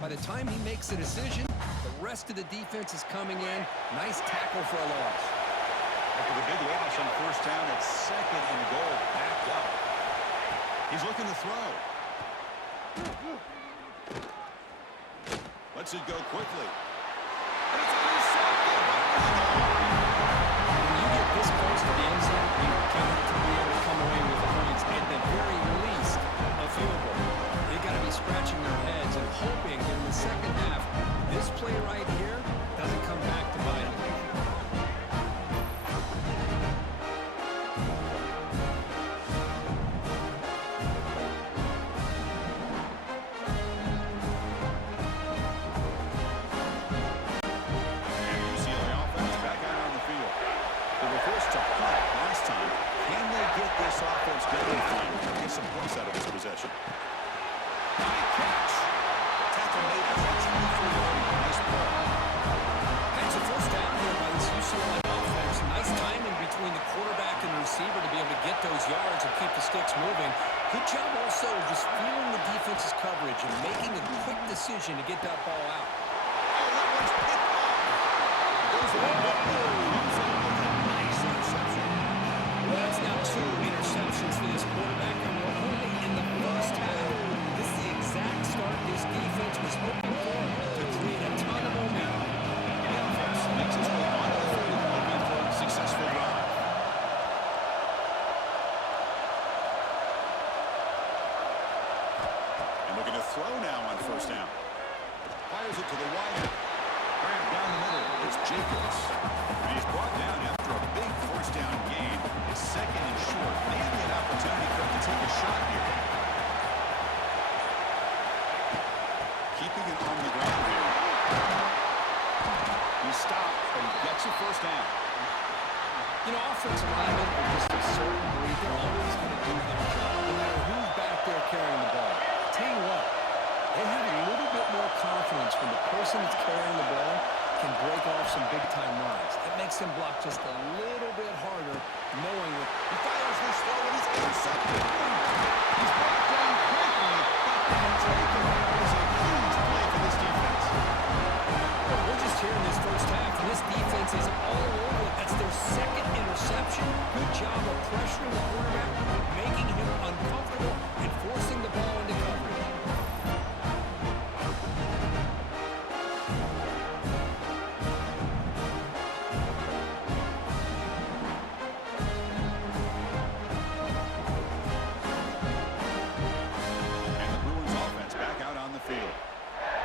By the time he makes a decision, the rest of the defense is coming in. Nice tackle for a loss. After the big loss on first down, it's 2nd and goal, backed up. He's looking to throw. Lets it go quickly. And it's intercepted. When you get this close to the end zone, you count to be able to come away with points, at the very least, a field goal. They've got to be scratching their heads and hoping that in the second half, this play right here doesn't come back to bite them. UCLA offense back out on the field. They were forced to punt last time. Can they get this offense going and get some points out of this possession? Nice catch. Tackle made at 24-yard. Nice ball. That's a first down here by this UCLA offense. Nice timing between the quarterback and the receiver to be able to get those yards and keep the sticks moving. Good job also just feeling the defense's coverage and making a quick decision to get that ball out. Oh, that one's picked off. Goes away. Comes in with a nice interception. Well, that's now 2 interceptions for this quarterback, and we're only in the first half. This is the exact start this defense was hoping for to create a ton of momentum. The offense makes its way onto the field, looking for a successful drive. And looking to throw now on first down. Fires it to the wideout. Right down the middle, it's Jacobs. And he's brought down after a big first down gain. It's 2nd and short. Maybe an opportunity for him to take a shot here. Keeping it on the ground here. He stopped, but he gets a first down. You know, offensive linemen are just a certain breed. They're always going to do their job, no matter who's back there carrying the ball. I'll tell you what, they have a little bit more confidence when the person that's carrying the ball can break off some big-time runs. That makes them block just a little bit harder, knowing that he fires this throw and he's intercepted. He's brought down quickly, and taken. That was a huge play for this defense. Well, we're just here in this first half, and this defense is all over it. That's their 2nd interception. Good job of pressuring the quarterback, making him uncomfortable, and forcing the ball into coverage.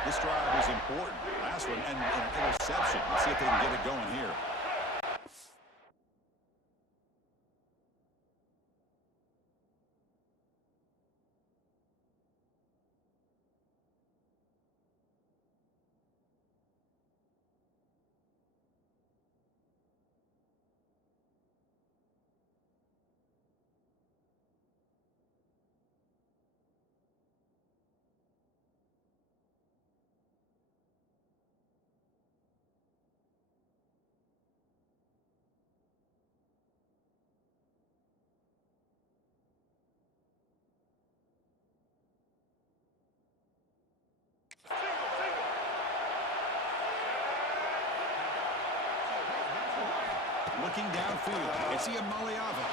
This drive is important. Last one, and an interception. Let's see if they can get it going here. Looking downfield, it's Iamaleava.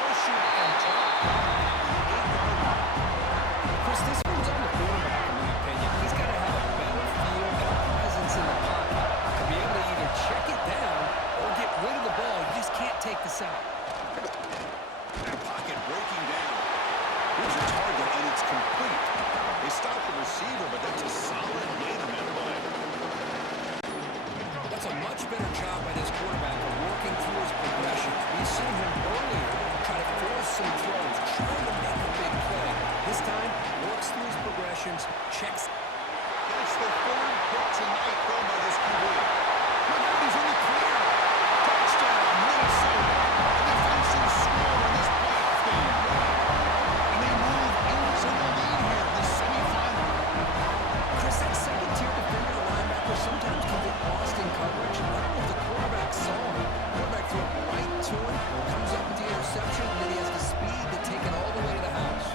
Push it and drop. Chris, this one's on the quarterback, in my opinion. He's got to have a better feel and presence in the pocket to be able to either check it down or get rid of the ball. You just can't take this out. That pocket breaking down. Here's a target, and it's complete. They stopped the receiver, but that's a solid gain on that play. That's a much better job by this quarterback of working through his progressions. We've seen him earlier try to force some throws, trying to make a big play. This time, works through his progressions, checks. That's the 3rd pick tonight thrown by this QB. Look out, he's in the clear. Touchdown, Minnesota. The defensive score in this playoff game. And they move into the lead here, the semifinal. Chris, that second-tier defender linebacker sometimes can get lost in coverage. I don't know if the quarterback saw him. Quarterback threw it right to him, comes up with the interception, and then he has the speed to take it all the way to the house.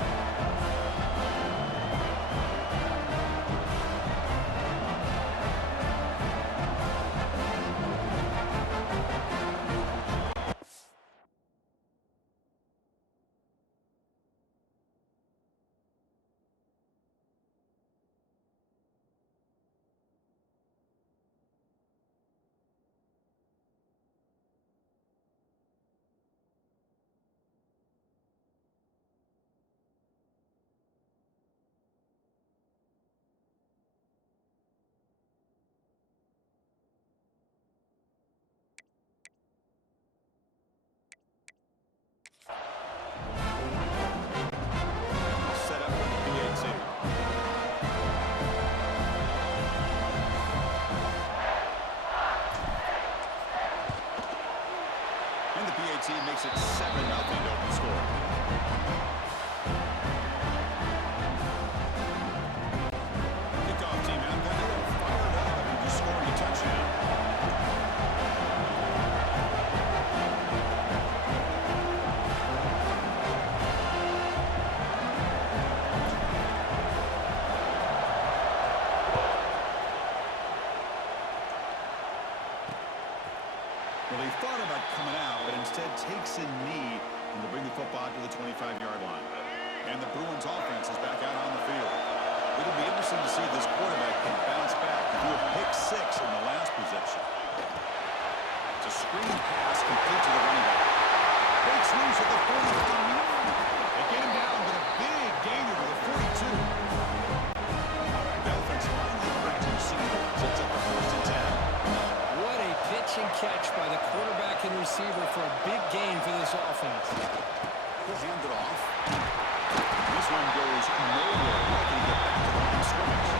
catch by the quarterback and receiver for a big gain for this offense. He'll hand it off. This one goes nowhere. Lucky to get back to the line of scrimmage.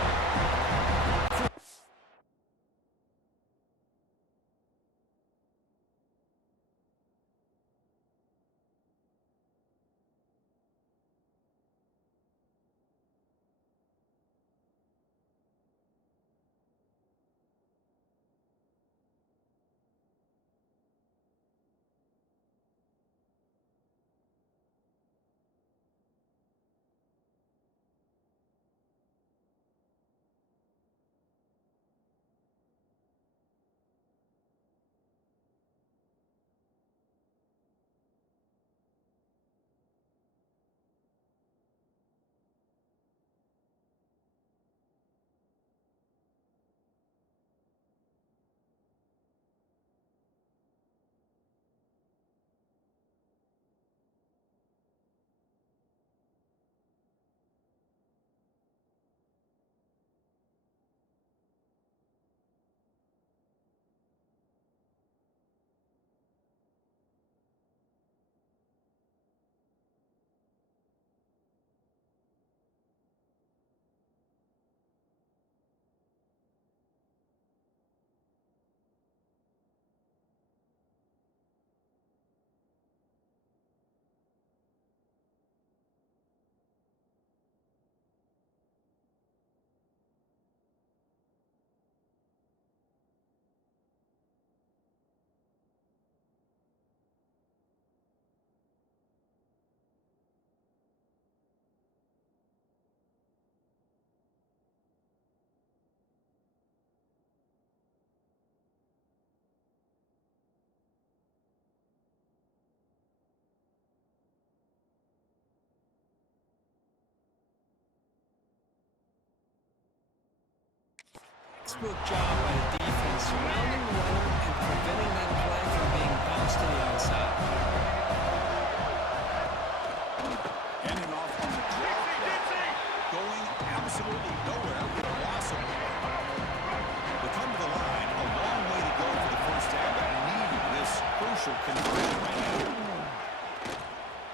Textbook job by the defense surrounding the runner and preventing that play from being bounced to the outside. Handing off on the draw play. Going absolutely nowhere with a loss of it. They come to the line. A long way to go for the first down, but needing this crucial conversion right now.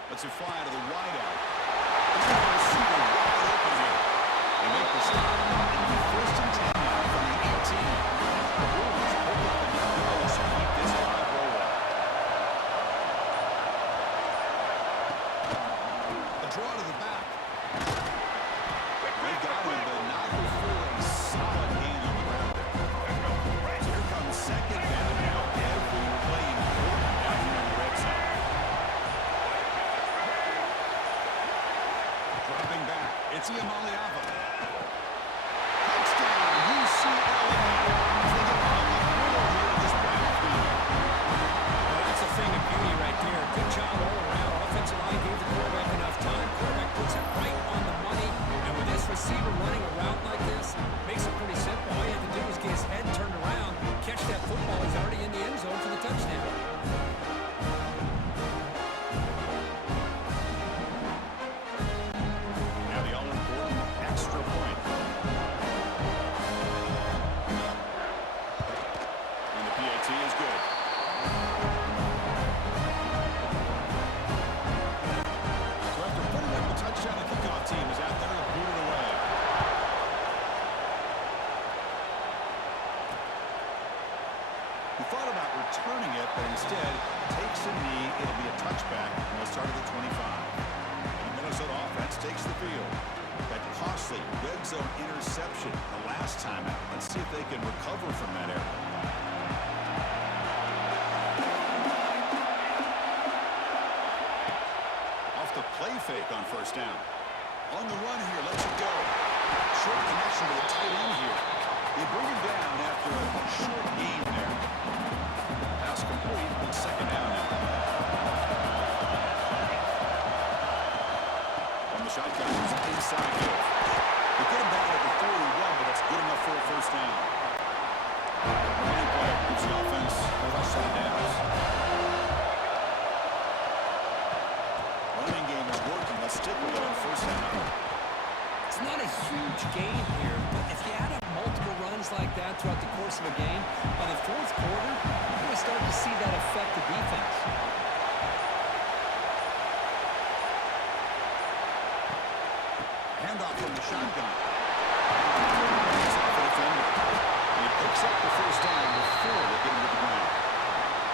Let's it fly to the wideout. Receiver wide open here. They make the stop. First and 10 now from the 18. The Brewers pick up enough goals to keep this drive rolling. A draw to the back. They got him, but not before a solid gain on the ground there. So here comes second down now. Every play important down here in the red zone. Dropping back. It's Iamaleava. Touchdown, UCLA. They get on the board here in this backfield. Well, that's a thing of beauty right there. Good job all around. Offensive line gave the quarterback enough time. Quarterback puts it right on the money. And with this receiver running a route like this, makes it pretty simple. All you have to do is get his head turned around, catch that football. He's already in the end zone for the touchdown. Now the all-important extra point. And the PAT is good. So after putting up the touchdown, the kickoff team is out there to boot it away. He thought about returning it, but instead takes a knee. It'll be a touchback, and they'll start at the 25. And the Minnesota offense takes the field. That costly red zone interception the last time out. Let's see if they can recover from that error. Off the play fake on first down. On the run here, lets it go. Short connection to the tight end here. They bring him down after a short gain there. Pass complete, but second down now. From the shotgun, it's an inside give. They get him down at the 41, but that's good enough for a first down. Running play gives the offense touchdown downs. Running game is working. Let's stick with it on first down. It's not a huge gain here, but if you add up multiple runs runs like that throughout the course of a game, by the fourth quarter, you're going to start to see that affect the defense. Handoff from the shotgun. He's off the defender. And he picks up the first down before they get him to the ground.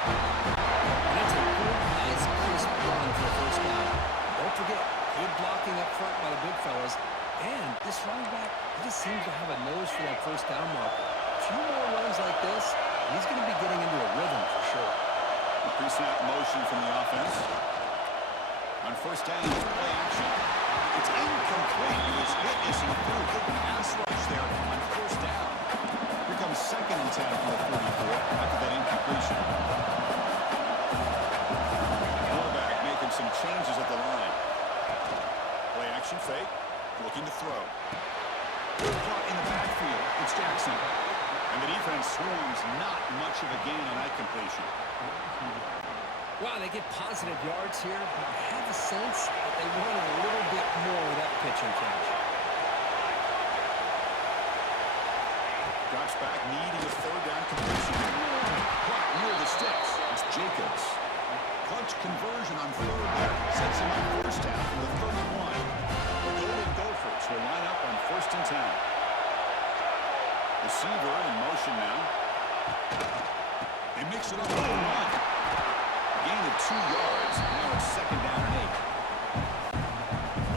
And that's a good, nice, crisp run for a first down. Don't forget, good blocking up front by the big fellas. And this running back, he just seems to have a nose for that first down marker. A few more runs like this, and he's going to be getting into a rhythm for sure. The pre-snap motion from the offense. On first down, it's play action. It's incomplete. He was hit as he threw a good pass rush there on first down. Here comes 2nd and 10 from the 44 after that incompletion. Quarterback making some changes at the line. Play action fake. Looking to throw. Caught in the backfield. It's Jackson. And the defense swarms not much of a gain on that completion. Wow, they get positive yards here, but I have the sense that they wanted a little bit more of that pitch and catch. Drops back, needing a 3rd down completion. Caught near the sticks. It's Jacobs. Clutch conversion on 3rd down. Sets him on first down from the 31. The Golden Gophers will line up on 1st and 10. Receiver in motion now. They mix it up on the run. Gain of 2 yards. Now it's 2nd down and 8.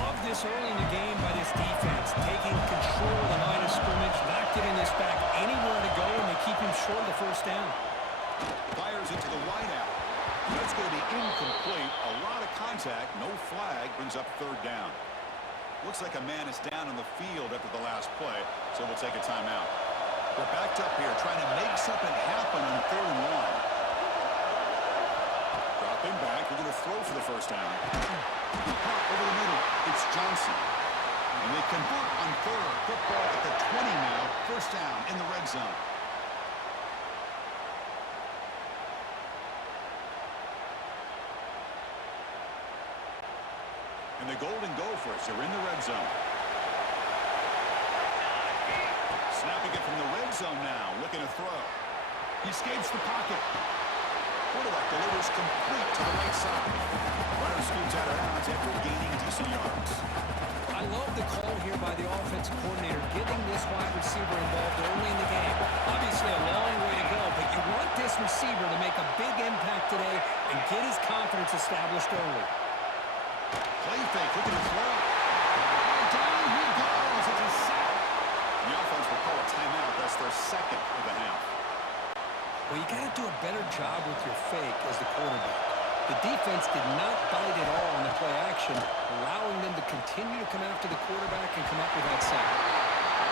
Love this early in the game by this defense, taking control of the line of scrimmage, not giving this back anywhere to go, and they keep him short of the first down. Fires it to the wideout. That's going to be incomplete. A lot of contact. No flag. Brings up 3rd down. Looks like a man is down on the field after the last play, so we'll take a timeout. We're backed up here trying to make something happen on 3rd and 1. Dropping back. We're going to throw for the first down. Over the middle. It's Johnson. And they convert on 3rd. Football at the 20 now. First down in the red zone. And the Golden Gophers are in the red zone. Snapping it from the red zone now, looking to throw. He escapes the pocket. Quarterback delivers complete to the right side. Runner scoots out of bounds after gaining decent yards. I love the call here by the offensive coordinator, getting this wide receiver involved early in the game. Obviously a long way to go, but you want this receiver to make a big impact today and get his confidence established early. Play fake, looking to throw. Down he goes. It's a sack. The offense will call a timeout. That's their 2nd of the half. Well, you got to do a better job with your fake as the quarterback. The defense did not bite at all on the play action, allowing them to continue to come after the quarterback and come up with that sack.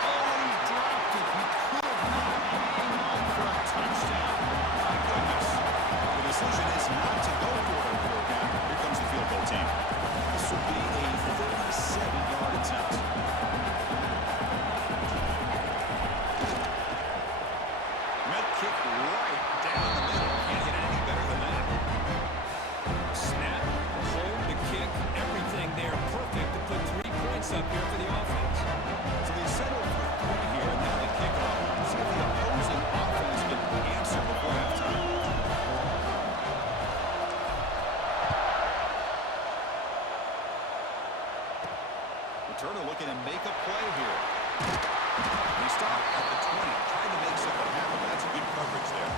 Oh, he dropped it. He could not hang on for a touchdown. My goodness. The decision is not to go for it on 4th down. Here comes the field goal team. This will be a 37-yard attempt. Met kick right down the middle. Can't hit it any better than that. Snap, the hold, the kick, everything there perfect to put 3 points up here for the offense. So they settle for 3 here, and now they kick off. See if the opposing offense can answer before halftime. Returner looking to make a play here. They stop at the 20, trying to make something happen. That's good coverage there.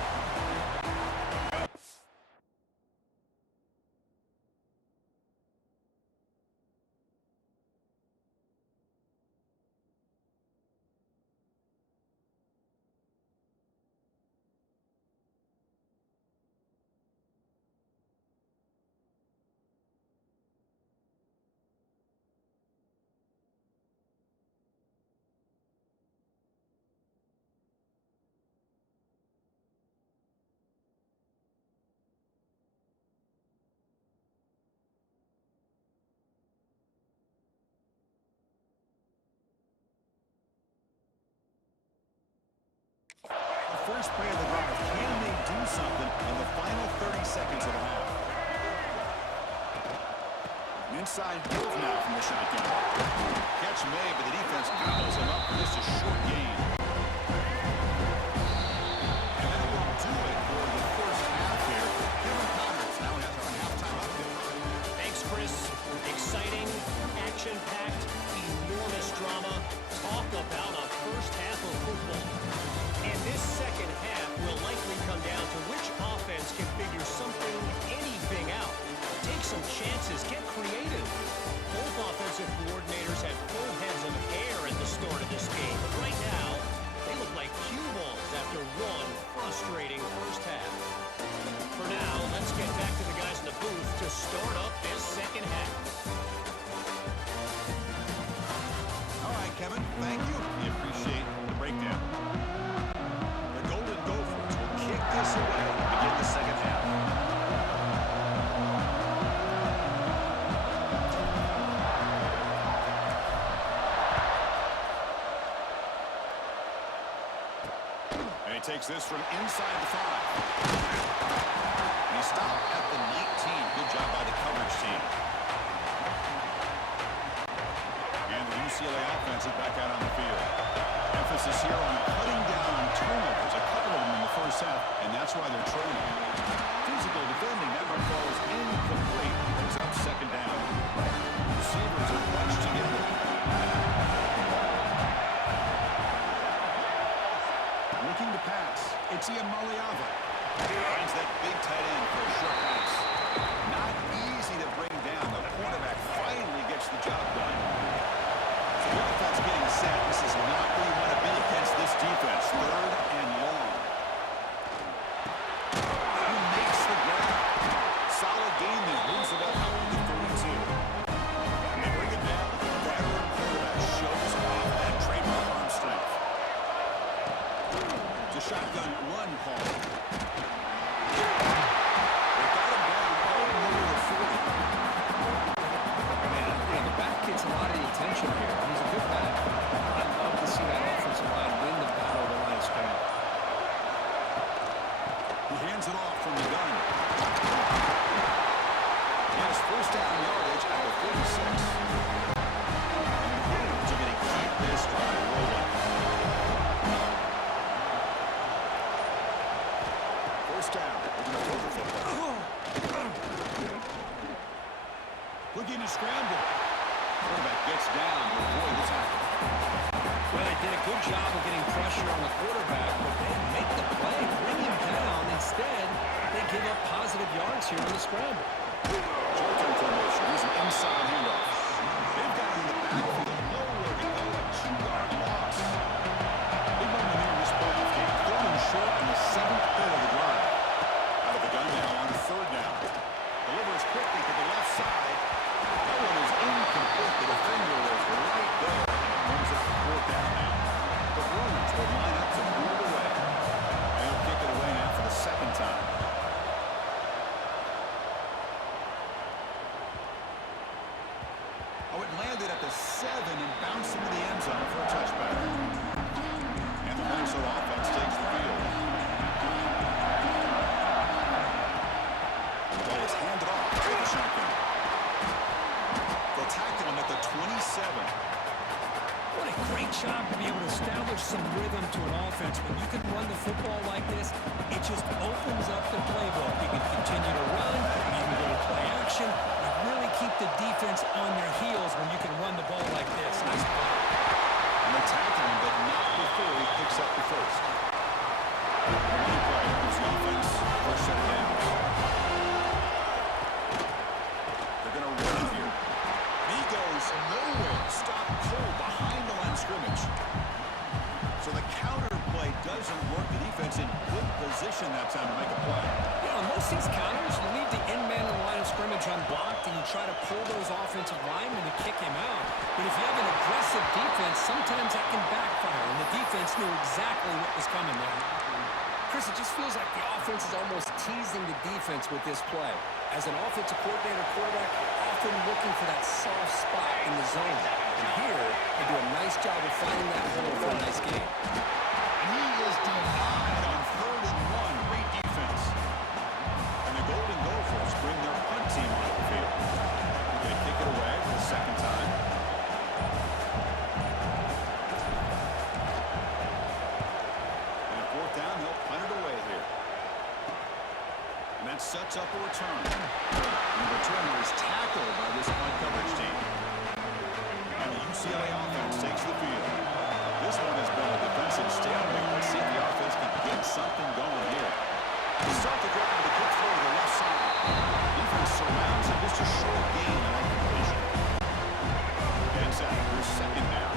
First play of the drive. Can they do something in the final 30 seconds of the half? An inside move now from the shotgun. Catch made, but the defense gobbles him up for just a short gain. he takes this from inside the 5. And he stopped at the 19. Good job by the coverage team. And the UCLA offense is back out on the field. Emphasis here on cutting down on turnovers. A couple of them in the first half, and that's why they're trailing. Physical defending. That one falls incomplete. Brings up second down. Receivers are bunched together. Looking to pass. It's Iamaleava. Finds that big tight end for a short pass. Not easy to bring down. The quarterback finally gets the job done. So the offense getting set. This is not where you want to be against this defense. 3rd and long. He makes the grab. Solid game there. Moves the ball out to the 32. And they bring it down. The veteran quarterback shows off that trademark arm strength. It's a shotgun run call. They got him down all over the 40. Man, the back gets a lot of attention here. He's a good back. I'd love to see that offensive line win the battle of the line of scrimmage. He hands it off from the gun. He has first down yardage at the 46. And the Wolves are going to keep this drive rolling. First down. We're going to throw the football. Looking to scramble. Quarterback gets down to avoid the tackle. Well, they did a good job of getting pressure on the quarterback, but they didn't make the play, bring him down. Instead, they give up positive yards here in the scramble. Short-term formation. Here's an inside handoff. They've got him in the backfield. Nowhere to go. A 2-yard loss. Big moment here in this playoff game. 3rd and short in the 7th play of the drive. Out of the gun now on 3rd down. Delivers quickly to the left side. That one is incomplete. The defender was right there. And it brings up 4th down now. The Bruins will line up to move it away. They'll kick it away now for the 2nd time. Oh, it landed at the 7 and bounced into the end zone for a touchback. And the Minnesota offense takes the field. The ball is handed off to the shotgun. They'll tackle him at the 27. What a great job to be able to establish some rhythm to an offense. When you can run the football like this, it just opens up the playbook. You can continue to run, you can go to play action, and really keep the defense on their heels when you can run the ball like this. Nice play. And they tackle him, but not before he picks up the first. The running play gives the offense first set of downs. They're going to run here. And he goes nowhere. Stop cold behind the line of scrimmage. So the counter play doesn't work. The defense in good position that time to make a play. Yeah, on most of these counters, you leave the end man in the line of scrimmage unblocked, and you try to pull those offensive linemen to kick him out. But if you have an aggressive defense, sometimes that can backfire, and the defense knew exactly what was coming there. Chris, it just feels like the offense is almost teasing the defense with this play. As an offensive coordinator, quarterback, often looking for that soft spot in the zone. And here, they do a nice job of finding that hole for a nice game. And he is denied on 3rd and 1. Great defense. And the Golden Gophers bring their punt team onto the field. They're going to kick it away for the 2nd time. And a 4th down, they'll punt it away here. And that sets up a return. And the returner is tackled by this punt coverage team. And the UCLA offense takes the field. This one has been a defensive stalemate. Let's see if the offense can get something going here. They start the drive with a quick throw to the left side. Defense surrounds him. Just a short gain on that completion. And set for 2nd down.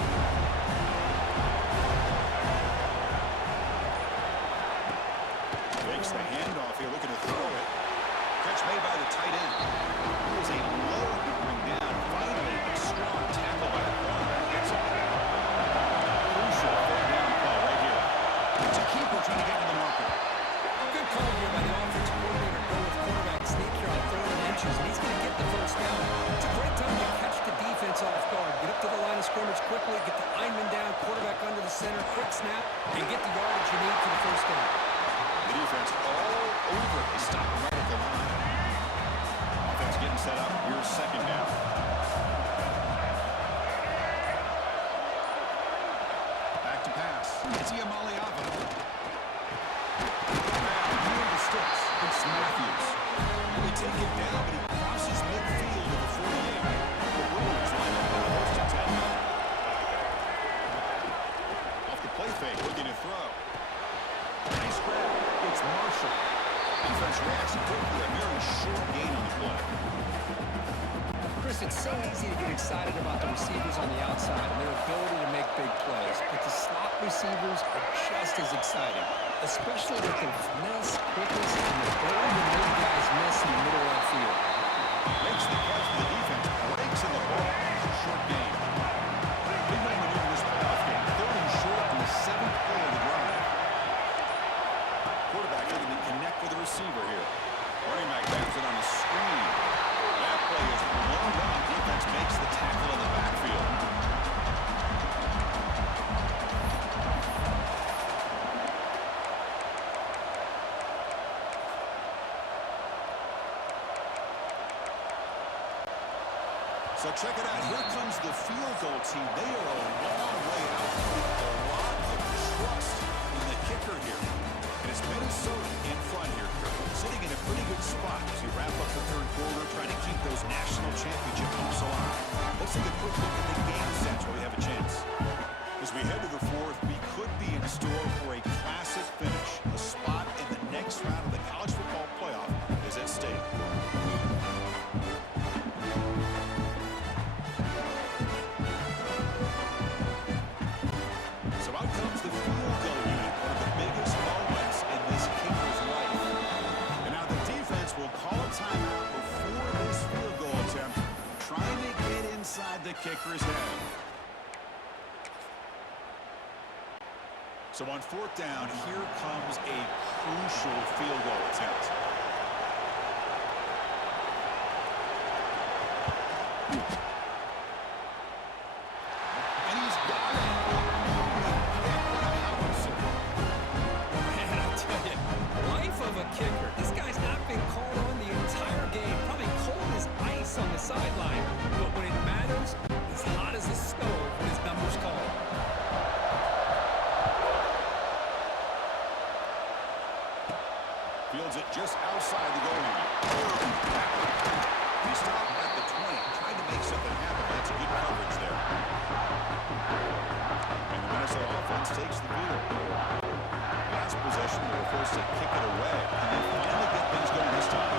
Takes the handoff here, looking to throw it. Catch made by the tight end. It was a low to bring down. Finally, a strong tackle by the cornerback. Lineman down, quarterback under the center, quick snap, and get the yardage you need for the first down. The defense all over. They stop right at the line. Offense getting set up. Here's second down. Back to pass. It's Iamaleava. Near the sticks. It's Matthews. They take it down, but he crosses midfield to the 48. The Brewers line up on the first and 10. Off the play fake, looking to throw. Nice grab. It's Marshall. Defense reacts quickly. A very short gain on the play. Chris, it's so easy to get excited about the receivers on the outside and their ability to make big plays, but the slot receivers are just as exciting, especially with their finesse, quickness, and the ability to make guys miss in the middle of that field. Makes the catch for the defense. Breaks in the ball. It's a short game. Big moment here in this playoff game. Third and short on the 7th play of the drive. Quarterback looking to connect with the receiver here. Running back grabs it on a screen. That play is blown up. Defense makes the tackle in the backfield. So check it out. Here comes the field goal team. They are a long way out. A lot of trust in the kicker here. And it's Minnesota in front here, sitting in a pretty good spot as you wrap up the third quarter, trying to keep those national championship hopes alive. Let's take a quick look at the game sets while we have a chance. As we head to the fourth, we could be in store for a classic finish. A spot in the next round of the college football playoff is at stake. So out comes the field goal unit, one of the biggest moments in this kicker's life. And now the defense will call a timeout before this field goal attempt, trying to get inside the kicker's head. So on fourth down, here comes a crucial field goal attempt. And he's got it. Man, I'll tell you, life of a kicker. This guy's not been called on the entire game. Probably cold as ice on the sideline. But when it matters, he's hot as a stove when his number's called. Fields it just outside the goal line. He stopped at the 20, trying to make something happen. That's good coverage there. And the Minnesota offense takes the field. Last possession, they were forced to kick it away. And they finally get things going this time.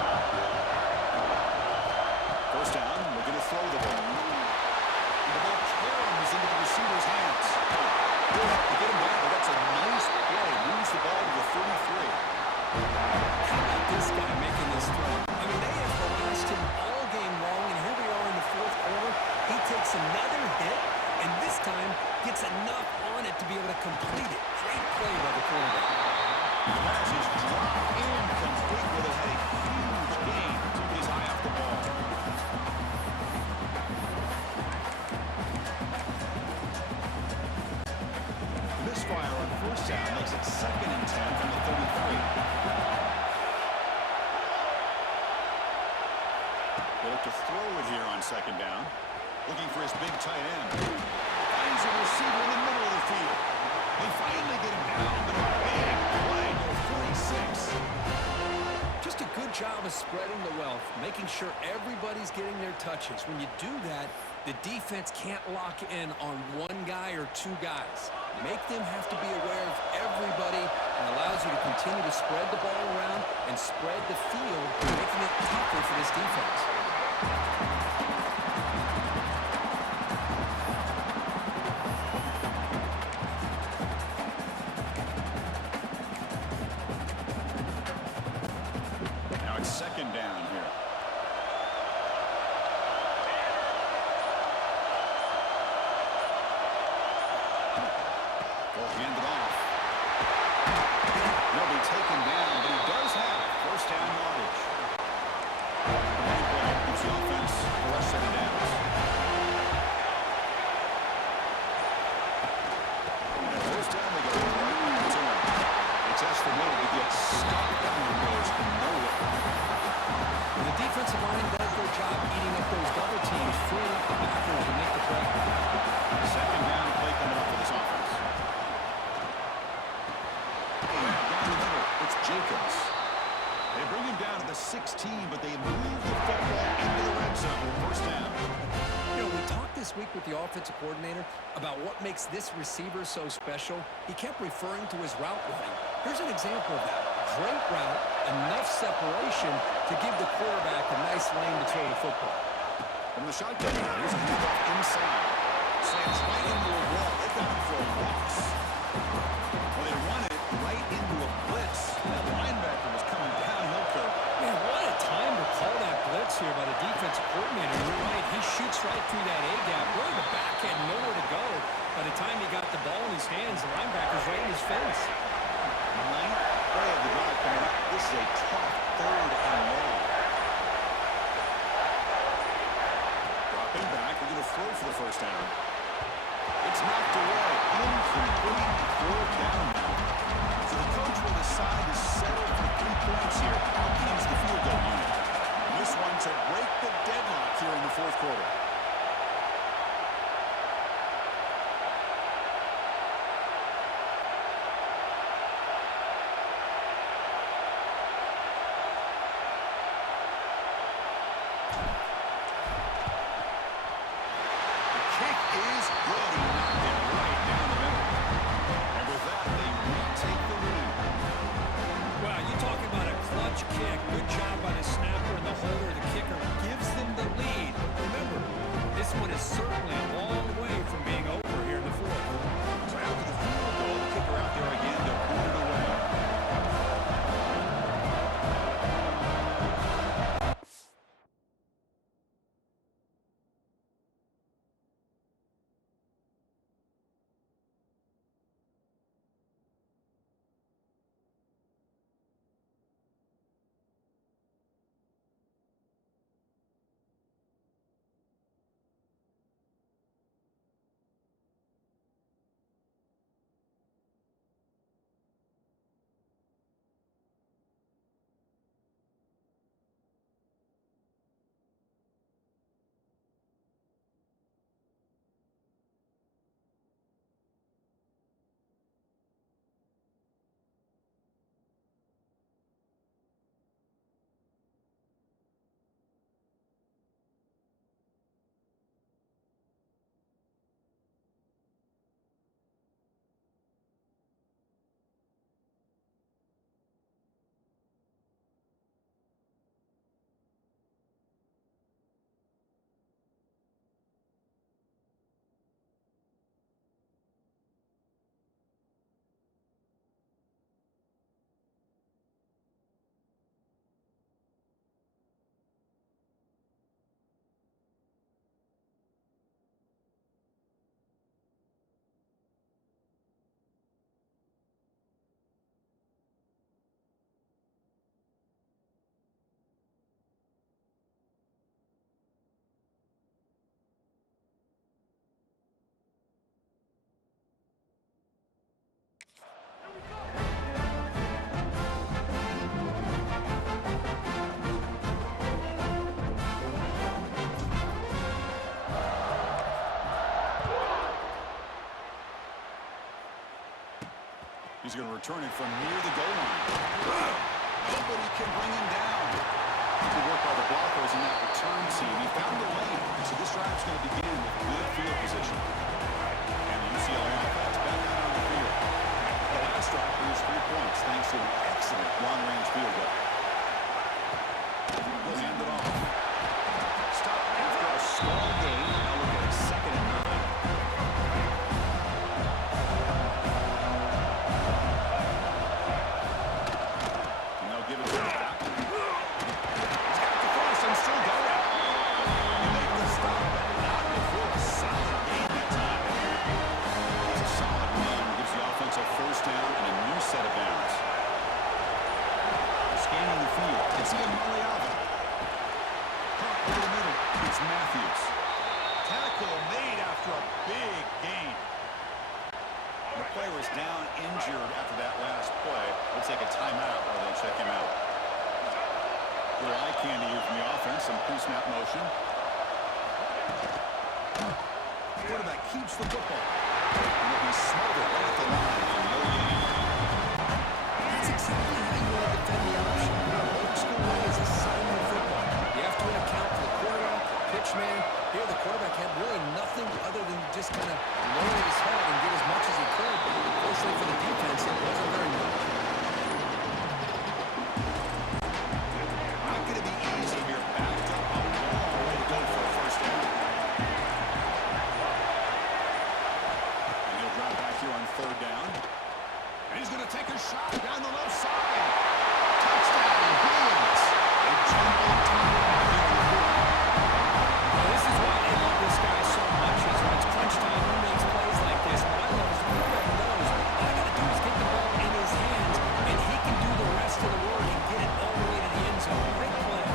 First down, looking to throw the ball. And the ball caroms into the receiver's hands. They get him back, but that's a nice play. Moves the ball to the 33. How about this guy making this throw? I mean, they have harassed him all game long, and here we are in the fourth quarter. He takes another hit, and this time gets enough on it to be able to complete it. Great play by the quarterback. The pass is dropped incomplete, but it had a huge gain. Took his eye off the ball. Misfire on first down makes it 2nd and 10 from the 33. They look to throw it here on second down. Looking for his big tight end. Finds a receiver in the middle of the field. They finally get him down, but a big play to 46. Just a good job of spreading the wealth, making sure everybody's getting their touches. When you do that, the defense can't lock in on one guy or two guys. Make them have to be aware of everybody, and allows you to continue to spread the ball around and spread the field, making it tougher for this defense. Now it's second down here. They'll hand it off. He'll be taken down, but he does have first down yardage. The running play gives the offense the rest of the downs. 16, but they moved the football into the red zone. First down. You know, we talked this week with the offensive coordinator about what makes this receiver so special. He kept referring to his route running. Here's an example of that. Great route, enough separation to give the quarterback a nice lane to throw the football. From the shotgun, here's a handoff inside. Slants right into a wall. They got him for a loss. Well, they run it right into a blitz. That linebacker was coming downhill, Kirk. Man, what a time to call that blitz here by the defensive coordinator. You're right, he shoots right through that A-gap. Really, the back had nowhere to go. By the time he got the ball in his hands, the linebacker's right in his face. Ninth play of the drive coming up. This is a tough third and long. Dropping back, we're going to throw for the first down. It's knocked away. Incomplete. Fourth down now. So the coach will decide to settle for 3 points here. Out comes the field goal unit. And this one to break the deadlock here in the fourth quarter. Kick. Good job by the snapper and the holder. The kicker gives them the lead. Remember, this one is certainly a long way from being over here in the fourth. So after the field goal, the kicker out there again to put it away. He's going to return it from near the goal line. Nobody can bring him down. Good work by the blockers in that return team. He found the lane. So this drive's going to begin with good field position. And the UCLA offense back out on the field. The last drive produced 3 points thanks to an excellent long-range field goal. He'll hand it off. Stop after a small gain. Now look at a 2nd and 9. Give it to him back. He's got the cross and still going. You make the stop, but not before a solid gain that time. It's a solid run. Gives the offense a first down and a new set of downs. Scanning the field. It's Ian Alvin. Caught over the middle. It's Matthews. Tackle made after a big gain. The player was down injured after that last play. Looks like a timeout while they check him out. Little eye candy here from the offense. Some pre-snap motion. Quarterback keeps the football. And he'll be smothered right at the line for no gain. That's exactly how you want to defend the option. Old school way is a quarterback had really nothing other than just kind of lower his head and get as much as he could. Fortunately for the defense, it wasn't very much. Not going to be easy here. Backed up a long way to go for a first down. And he'll drop back here on third down. And he's going to take a shot down the left side. Touchdown, Billions. A jumbo tumble back here in the field. Well, this is why I love this guy so much. Is when it's crunch time, he makes plays like this. What I love is the quarterback knows all I got to do is get the ball in his hands, and he can do the rest of the work and get it all the way to the end zone. Great play.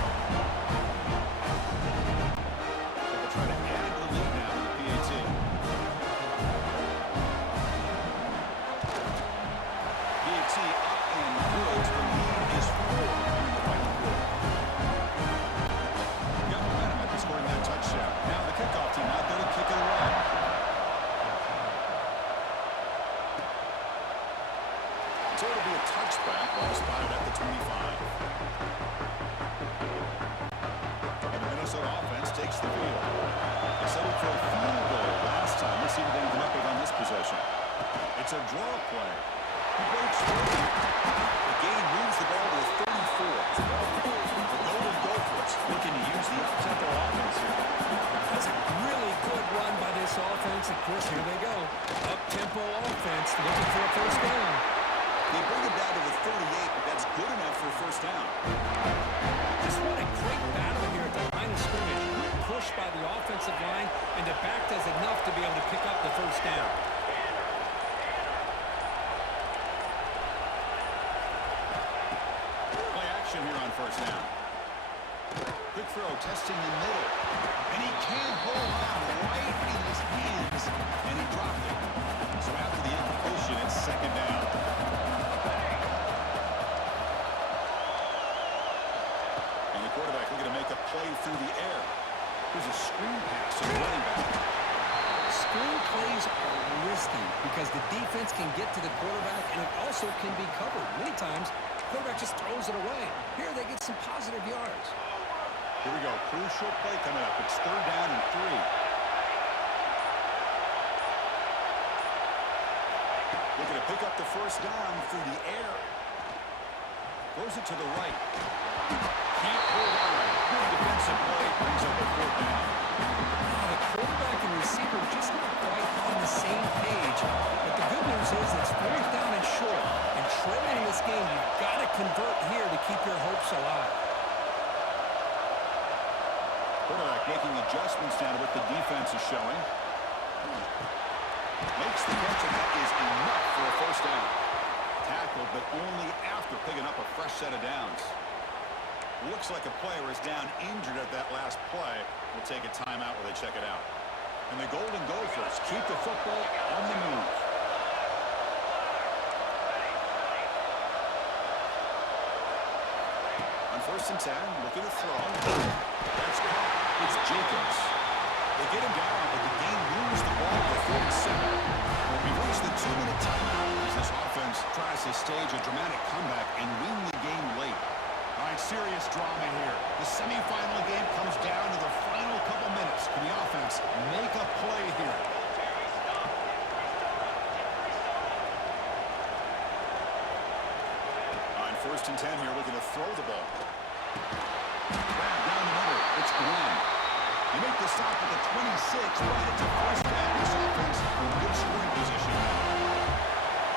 They'll try to add to the lead now in the PAT. PAT up and good. The lead is 4 in the final quarter. Got momentum after scoring that touchdown. Now the kickoff team out there to kick it away. So it'll be a touchback. Ball spotted at the 25. And the Minnesota offense takes the field. They settled for a field goal last time. Let's see what they can come up with on this possession. It's a draw play. He breaks free. The gain moves the ball to the 34. The Golden Gophers looking to use the up-tempo offense here. That's a really good run by this offense. Of course, here they go. Up-tempo offense looking for a first down. They bring it down to the 38, but that's good enough for a first down. Just what a great battle here at the line of scrimmage. Good push by the offensive line, and the back does enough to be able to pick up the first down. Play action here on first down. Quick throw, testing the middle. And he can't hold on right in his hands. And he dropped it. So after the incompletion, it's second down. And the quarterback looking to make a play through the air. Here's a screen pass to the running back. Screen plays are risky because the defense can get to the quarterback, and it also can be covered. Many times, the quarterback just throws it away. Here they get some positive yards. Here we go. Crucial play coming up. It's third down and 3. Looking to pick up the first down through the air. Throws it to the right. Can't hold on. Good defensive play. Brings up a fourth down. The quarterback and receiver just not quite on the same page. But the good news is it's fourth down and short. And trailing in this game, you've got to convert here to keep your hopes alive. Quarterback making adjustments down to what the defense is showing. Makes the catch, and that is enough for a first down. Tackled, but only after picking up a fresh set of downs. Looks like a player is down injured at that last play. We'll take a timeout while they check it out. And the Golden Gophers keep the football on the move. On first and 10, looking to throw. That's caught. It's Jacobs. They get him down, but the game moves the ball to 47. We've reached the 2-minute timeout as this offense tries to stage a dramatic comeback and win the game late. All right, serious drama here. The semifinal game comes down to the final couple minutes. Can the offense make a play here? On first and 10 here, looking to throw the ball. Grab down the middle. It's Glenn. They make the stop at the 26, but it's a first down. This offense in good scoring position now.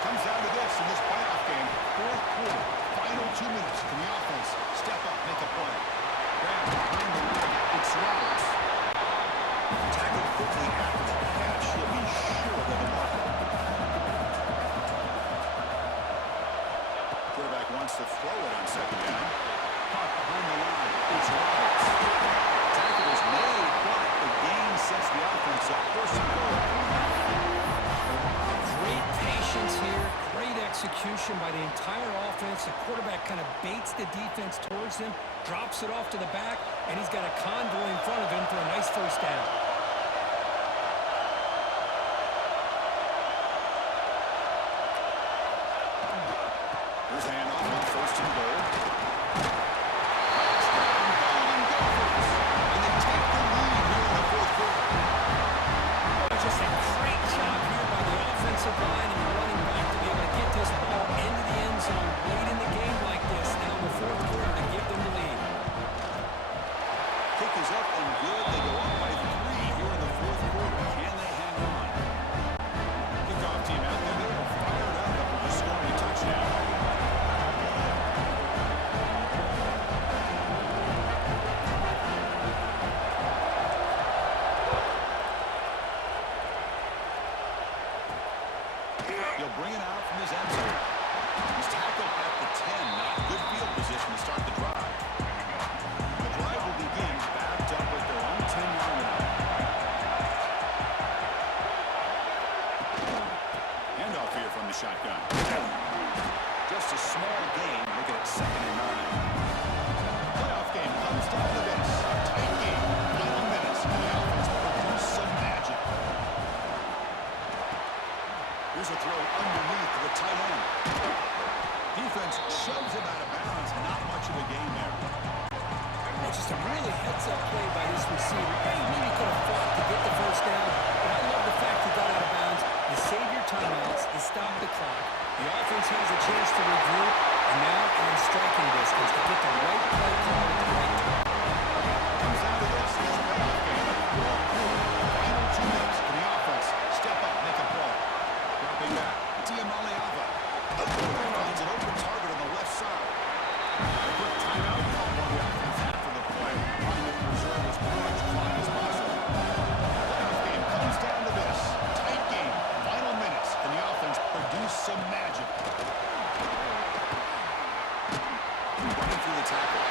Comes down to this in this playoff game. Fourth quarter, final 2 minutes. Can the offense step up, make a play? Grab behind the line. It's Roberts. Tackled quickly after the catch. He'll be sure of the marker. Quarterback wants to throw it on second down. Caught behind the line. It's Roberts. Tackle is made, but the gain sets the offense up. First and goal. Great patience here, great execution by the entire offense. The quarterback kind of baits the defense towards him, drops it off to the back, and he's got a convoy in front of him for a nice first down. Here's a handoff on first and goal. Touchdown, Golden Gophers. And they take the lead here in the fourth quarter. He'll bring it out from his end zone. He's tackled at the 10. Not good field position to start the drive. The drive will begin backed up at their own 10-yard line. Handoff here from the shotgun. Just a small gain. Look at it, 2nd and 9. Playoff game comes down to this. Tight game. Final minutes. And the offense produce some magic. Here's a throw underneath to the tight end. Defense shoves him out of bounds. Not much of a gain there. Just a really heads-up play by this receiver. He maybe could have fought to get the first down, but I love the fact he got out of bounds. You save your timeouts, you stop the clock. The offense has a chance to regroup, and now in striking distance to get the right play call at the right time. Comes down to this in this playoff game. Final 2 minutes for the offense. Step up, make a play. Dropping back. Diamaliava. Finds an open target on the left side. A quick timeout call by the offense after the play, trying to preserve as much clock as possible. Playoff game comes down to this. Tight game. Final minutes. And the offense produce some magic. Running through the tackle.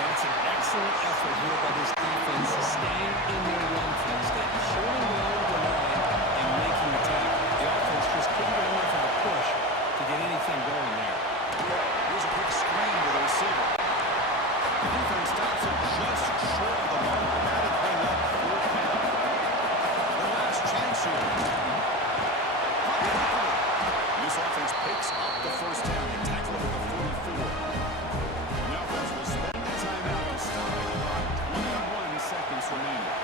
That's an excellent effort here by this defense, staying in their run fence, holding along the line and making the tackle. The offense just couldn't get enough of a push to get anything going there. Here's a quick screen to the receiver. The defense stops it just short of the mark. That'll bring up 4th down. Their last chance here. This offense picks up the first down. They tackle it at the 44. The offense will spend the timeout to stop the clock. 21 seconds remaining.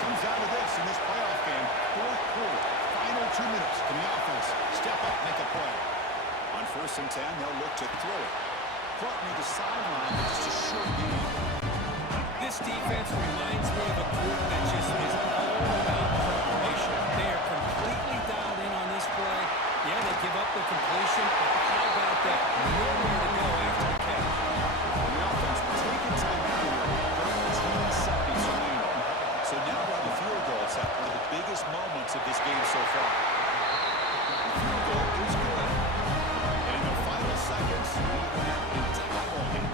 Comes down to this in this playoff game. 4th quarter. Final 2 minutes. Can the offense step up, make a play? On 1st and 10, they'll look to throw it. Caught near the sideline, but just a short gain. This defense reminds me of a group that just is all about preparation. They are completely dialed in on this play. Yeah, they give up the completion, but how about that? Nowhere to go after the catch. The offense will take a timeout here. 13 seconds remaining. So now we're on the field goal. It's at one of the biggest moments of this game so far. The field goal is good. And in the final seconds, we have a tackle hit.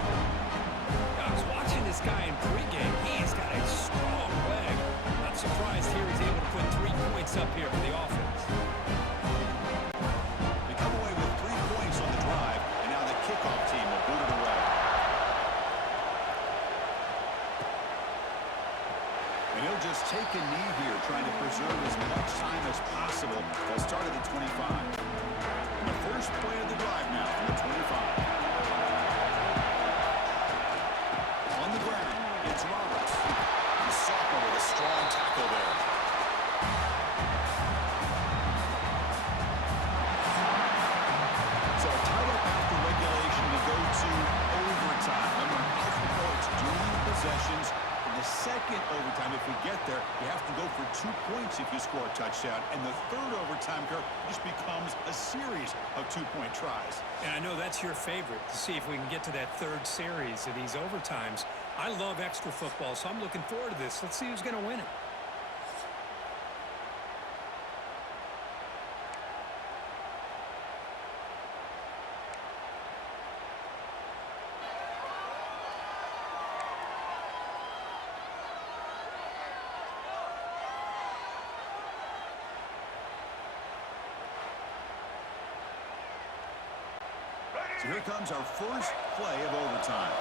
I was watching this guy in pregame. He's got a strong leg. Not surprised here he's able to put 3 points up here for the offense. They come away with 3 points on the drive, and now the kickoff team will boot it away. And he'll just take a knee here, trying to preserve as much time as possible. They'll start at the 25. And the first play of the drive now from the 25. On the ground, it's Roberts. The sophomore with a strong tackle there. So tied up after regulation to go to overtime. Remember, college football, it's during possessions. In the second overtime, if we get there, you have to go for 2 points if you score a touchdown. And the third overtime, Kirk, just becomes a series of 2-point tries. And I know that's your favorite, to see if we can get to that 3rd series of these overtimes. I love extra football, so I'm looking forward to this. Let's see who's going to win it. So here comes our first play of overtime.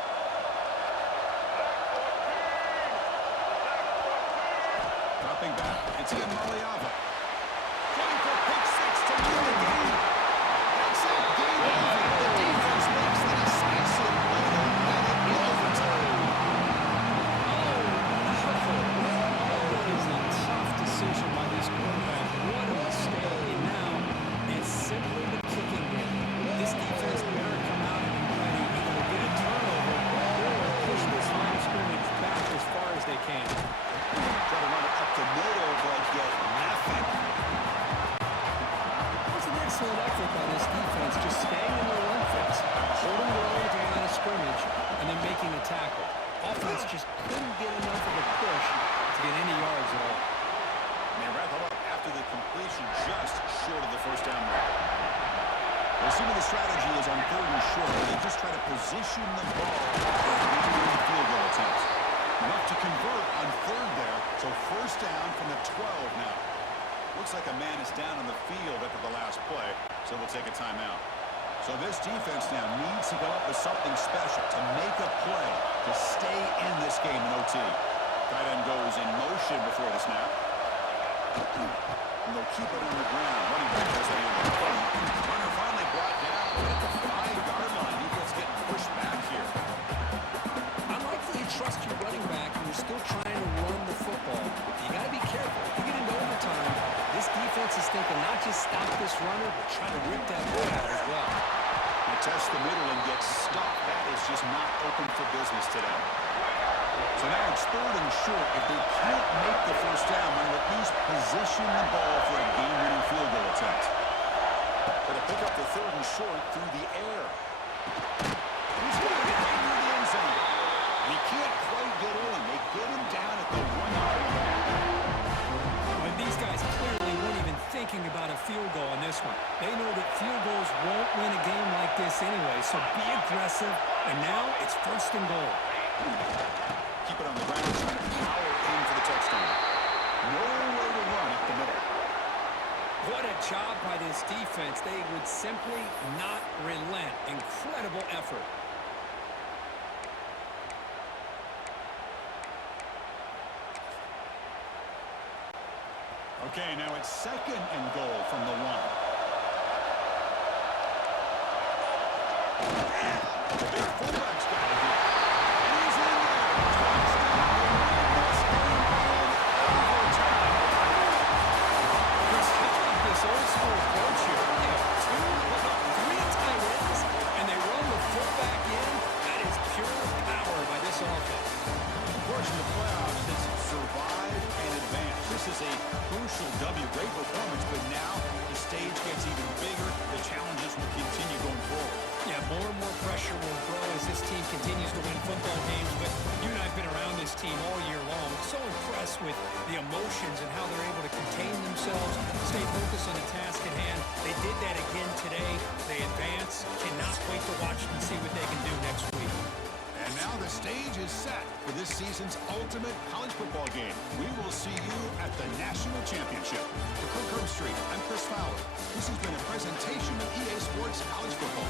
Dropping back, it's Diamaliava. Going for pick 6 to win the game. That's it, game over. The defense makes the decisive play to win it in overtime. That is a tough decision by this quarterback. What a mistake. And now it's simply the kicking game. This defense better come out and be ready either to get a turnover or push this line of scrimmage back as far as they can. Try to run it up the middle, but get nothing. That was an excellent effort by this defense, just staying in their run fence, holding their own at the line of scrimmage, and then making a tackle. Offense just couldn't get enough of a push to get any yards at all. And they wrap it up after the completion just short of the first down mark. Assuming the strategy is on 3rd and short, they just try to position the ball for a field goal attempt. Enough to convert on 3rd there, so 1st down from the 12 now. Looks like a man is down on the field after the last play, so we'll take a timeout. So this defense now needs to come up with something special to make a play to stay in this game in OT. Tight end goes in motion before the snap. And they'll keep it on the ground. Running back has the hand. Runner finally brought down at the 5-yard line. Defense getting pushed back here. I like that you trust your running back and you're still trying to run the football. You got to be careful. You get into overtime, this defense is thinking not just stop this runner, but try to rip that ball out as well. They test the middle and get stopped. That is just not open for business today. So now it's 3rd and short. If they can't make the 1st down, they'll at least position the ball for a game-winning field goal attempt. Going to pick up the 3rd and short through the air. He's going to get right near the end zone. And he can't quite get in. They get him down at the 1-yard line. Well, these guys clearly weren't even thinking about a field goal in this one. They know that field goals won't win a game like this anyway, so be aggressive. And now it's 1st and goal. Keep it on the ground, trying to power in for the touchdown. Nowhere to run up the middle. What a job by this defense. They would simply not relent. Incredible effort. Okay, now it's 2nd and goal from the 1. The big fullback's got it here. And he's in there. This old school approach here. You have 3 tight ends, and they run the fullback in. That is pure power by this offense. Of course, in the playoffs, it's survive and advance. This is a crucial W. Great performance, but now the stage gets even bigger. The challenges will continue going forward. Yeah, more and more pressure will grow as this team continues to win football games. But you and I have been around this team all year long. So impressed with the emotions and how they're able to contain themselves, stay focused on the task at hand. They did that again today. They advance. Cannot wait to watch them and see what they can do next week. And now the stage is set for this season's ultimate college football game. We will see you at the National Championship. For Kirk Herbstreit, I'm Chris Fowler. This has been a presentation of EA Sports College Football.